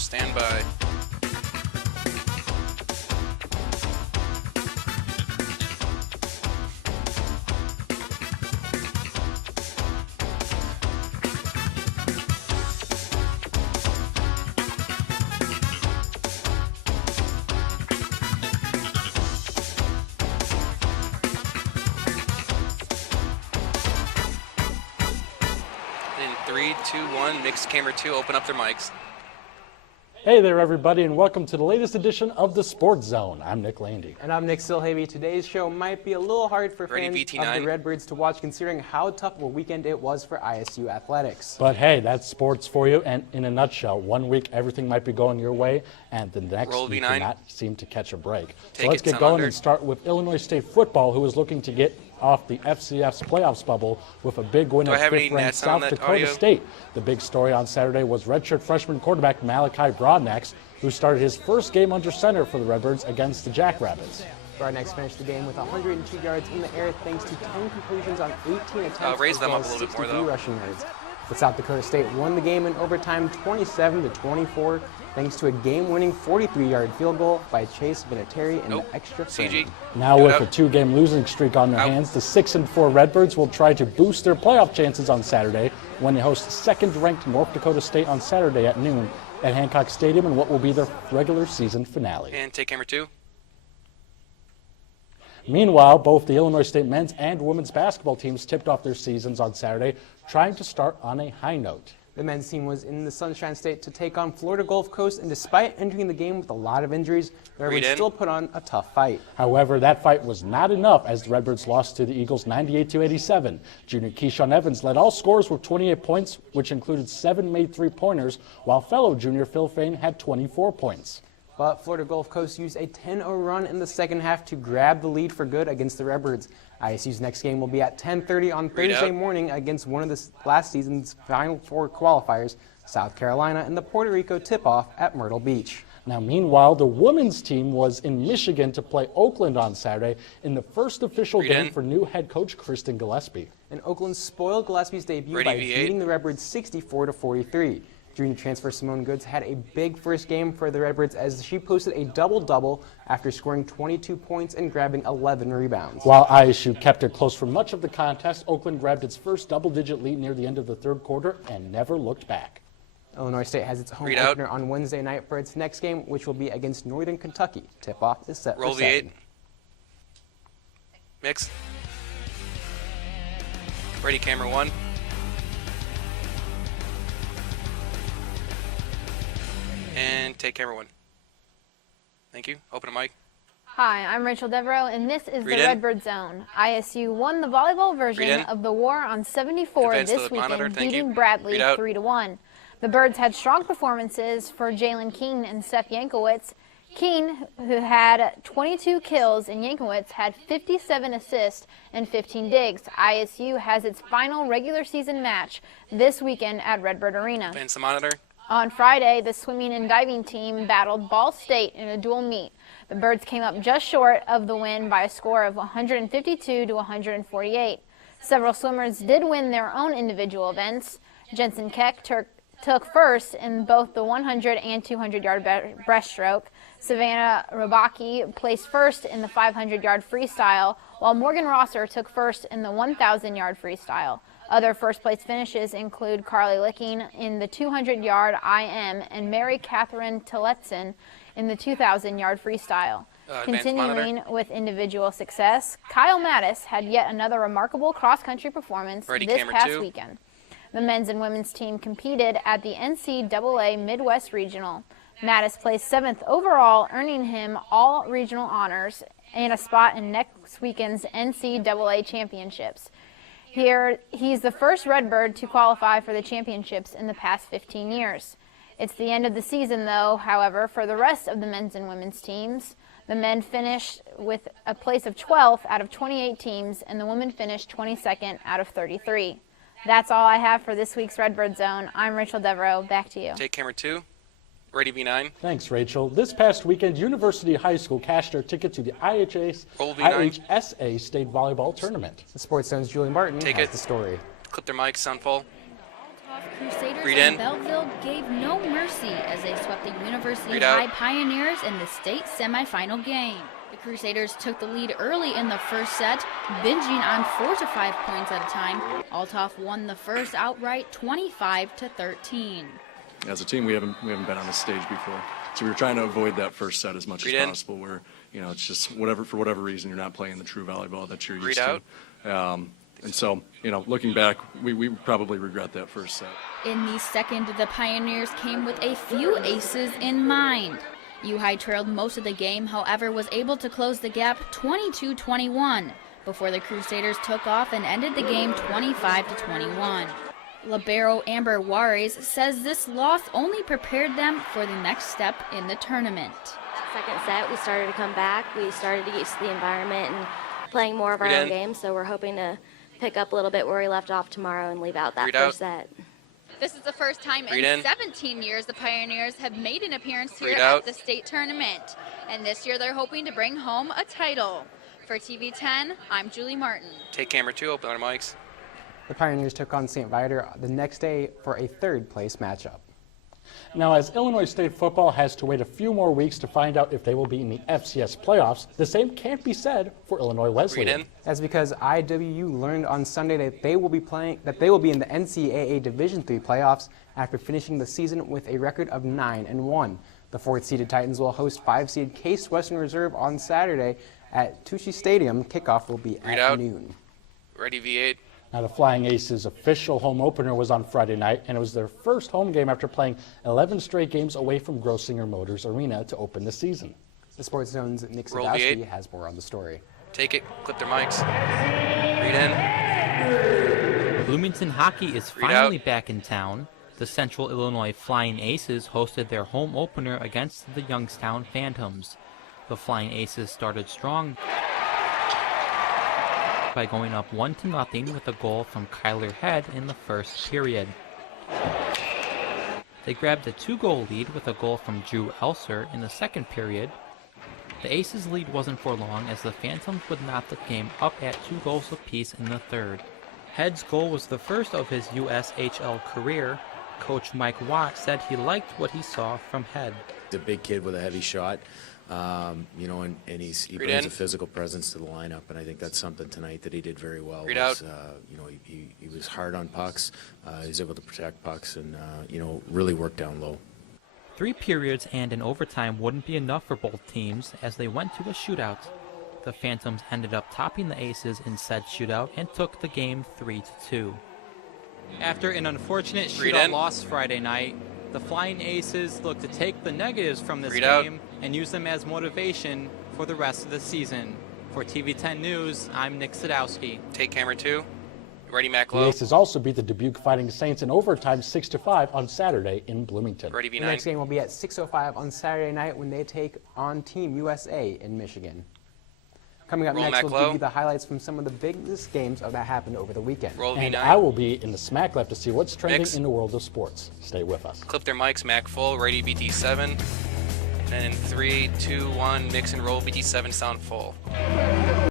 stand by. In 3, 2, 1, mixed camera 2, open up their mics. Hey there, everybody, and welcome to the latest edition of the Sports Zone. I'm Nick Landy. And I'm Nick Silhavy. Today's show might be a little hard for Ready, fans BT9? of the Redbirds to watch, considering how tough of a weekend it was for ISU athletics. But hey, that's sports for you, and in a nutshell, one week everything might be going your way, and the next Roll you V9. cannot seem to catch a break. So Take let's it, get son going under. and start with Illinois State football, who is looking to get off the FCF's playoffs bubble with a big win Do I at have any fifth-ranked nets on South that Dakota audio? State. The big story on Saturday was redshirt freshman quarterback Malachi Broadnax, who started his first game under center for the Redbirds against the Jackrabbits. Broadnax finished the game with 102 yards in the air thanks to 10 completions on 18 attempts, raise as them well up a as little bit more, 63 though. rushing yards. But South Dakota State won the game in overtime 27-24 thanks to a game-winning 43-yard field goal by Chase Vinatieri in Nope. the extra CG. frame. Now Good with up. a two-game losing streak on their Out. hands, the 6-4 Redbirds will try to boost their playoff chances on Saturday when they host second-ranked North Dakota State on Saturday at noon at Hancock Stadium in what will be their regular season finale. And take camera 2. Meanwhile, both the Illinois State men's and women's basketball teams tipped off their seasons on Saturday, trying to start on a high note. The men's team was in the Sunshine State to take on Florida Gulf Coast, and despite entering the game with a lot of injuries, the Redbirds in. still put on a tough fight. However, that fight was not enough as the Redbirds lost to the Eagles 98-87. Junior Keyshawn Evans led all scorers with 28 points, which included 7 made three-pointers, while fellow junior Phil Fain had 24 points. But Florida Gulf Coast used a 10-0 run in the second half to grab the lead for good against the Redbirds. ISU's next game will be at 10:30 on Read Thursday out. morning against one of the last season's Final Four qualifiers, South Carolina, in the Puerto Rico tip-off at Myrtle Beach. Now, meanwhile, the women's team was in Michigan to play Oakland on Saturday in the first official Read game in. for new head coach Kristen Gillespie. And Oakland spoiled Gillespie's debut Ready, by V8. beating the Redbirds 64-43. Junior transfer Simone Goods had a big first game for the Redbirds as she posted a double-double after scoring 22 points and grabbing 11 rebounds. While ISU kept it close for much of the contest, Oakland grabbed its first double-digit lead near the end of the third quarter and never looked back. Illinois State has its home Read out. opener on Wednesday night for its next game, which will be against Northern Kentucky. Tip-off is set Roll for V8. 7. Mix. Ready, camera 1. And take camera 1. Thank you. Open a mic. Hi, I'm Rachel Devereaux, and this is Read the in. Redbird Zone. ISU won the volleyball Read version in. of the War on 74 Advance to this the monitor, weekend, thank you. beating Bradley Read out. 3-1. The Birds had strong performances for Jalen Keene and Steph Yankowicz. Keene, who had 22 kills, and Yankowicz had 57 assists and 15 digs. ISU has its final regular season match this weekend at Redbird Arena. Advance the monitor. On Friday, the swimming and diving team battled Ball State in a dual meet. The Birds came up just short of the win by a score of 152-148. Several swimmers did win their own individual events. Jensen Keck took first in both the 100 and 200-yard breaststroke. Savannah Robaki placed first in the 500-yard freestyle, while Morgan Rosser took first in the 1,000-yard freestyle. Other first-place finishes include Carly Licking in the 200-yard IM and Mary Catherine Tilletzen in the 2,000-yard freestyle. Advanced Continuing monitor. with individual success, Kyle Mattis had yet another remarkable cross-country performance Ready, this camera past 2. weekend. The men's and women's team competed at the NCAA Midwest Regional. Mattis placed 7th overall, earning him all regional honors and a spot in next weekend's NCAA championships. Here, he's the first Redbird to qualify for the championships in the past 15 years. It's the end of the season, though, however, for the rest of the men's and women's teams. The men finished with a place of 12th out of 28 teams, and the women finished 22nd out of 33. That's all I have for this week's Redbird Zone. I'm Rachel Devereaux. Back to you. Take camera 2. Ready, V9. Thanks, Rachel. This past weekend, University High School cashed their ticket to the Roll V9. IHSA State Volleyball Tournament. The Sports Zone's Julie Martin Take has it. the story. Clip their mics, sound full. Crusaders Read of in. Belleville gave no mercy as they swept the University Read High out. Pioneers in the state semifinal game. The Crusaders took the lead early in the first set, binging on 4 to 5 points at a time. Althoff won the first outright 25-13. As a team, we haven't been on this stage before, so we were trying to avoid that first set as much Read as in. possible. Where it's just for whatever reason you're not playing the true volleyball that you're Read used out. to. And so looking back, we probably regret that first set. In the second, the Pioneers came with a few aces in mind. U-High trailed most of the game, however, was able to close the gap 22-21 before the Crusaders took off and ended the game 25-21. Libero Amber Juarez says this loss only prepared them for the next step in the tournament. Second set, we started to come back. We started to get used to the environment and playing more of our Read own in. game, so we're hoping to pick up a little bit where we left off tomorrow and leave out that Read first out. set. This is the first time Read in in. 17 years the Pioneers have made an appearance here Read at out. the state tournament. And this year they're hoping to bring home a title. For TV10, I'm Julie Martin. Take camera 2, open our mics. The Pioneers took on St. Viator the next day for a third-place matchup. Now, as Illinois State football has to wait a few more weeks to find out if they will be in the FCS playoffs, the same can't be said for Illinois Wesleyan. Read in. That's because IWU learned on Sunday that they will be in the NCAA Division III playoffs after finishing the season with a record of 9-1. The fourth-seeded Titans will host 5-seed Case Western Reserve on Saturday at Tucci Stadium. Kickoff will be Read at out. noon. Ready, V8. Now, the Flying Aces' official home opener was on Friday night, and it was their first home game after playing 11 straight games away from Grossinger Motors Arena to open the season. The Sports Zone's Nick Roll Sadowski V8. has more on the story. Take it. Clip their mics. Read in. Bloomington hockey is Read finally out. back in town. The Central Illinois Flying Aces hosted their home opener against the Youngstown Phantoms. The Flying Aces started strong by going up 1-0 with a goal from Kyler Head in the first period. They grabbed a 2-goal lead with a goal from Drew Elser in the second period. The Aces' lead wasn't for long as the Phantoms would knot the game up at 2 goals apiece in the third. Head's goal was the first of his USHL career. Coach Mike Watt said he liked what he saw from Head. He's a big kid with a heavy shot, and he Read brings in. a physical presence to the lineup, and I think that's something tonight that he did very well. Read was, out. He was hard on pucks, he was able to protect pucks, and really work down low. 3 periods and an overtime wouldn't be enough for both teams as they went to a shootout. The Phantoms ended up topping the Aces in said shootout and took the game 3-2. After an unfortunate Read shootout in. loss Friday night, the Flying Aces look to take the negatives from this Read out. game and use them as motivation for the rest of the season. For TV10 News, I'm Nick Sadowski. Take camera 2. Ready, Mac The Low. Aces also beat the Dubuque Fighting Saints in overtime 6-5 on Saturday in Bloomington. Ready, The next V9. game will be at 6:05 on Saturday night when they take on Team USA in Michigan. Coming up Roll next, Mac we'll Low. give you the highlights from some of the biggest games that happened over the weekend. Roll And V9. I will be in the Smack Lab to see what's trending Mix. in the world of sports. Stay with us. Clip their mics, Mac full, ready BT7. And in 3, 2, 1, mix and roll BT7 sound full.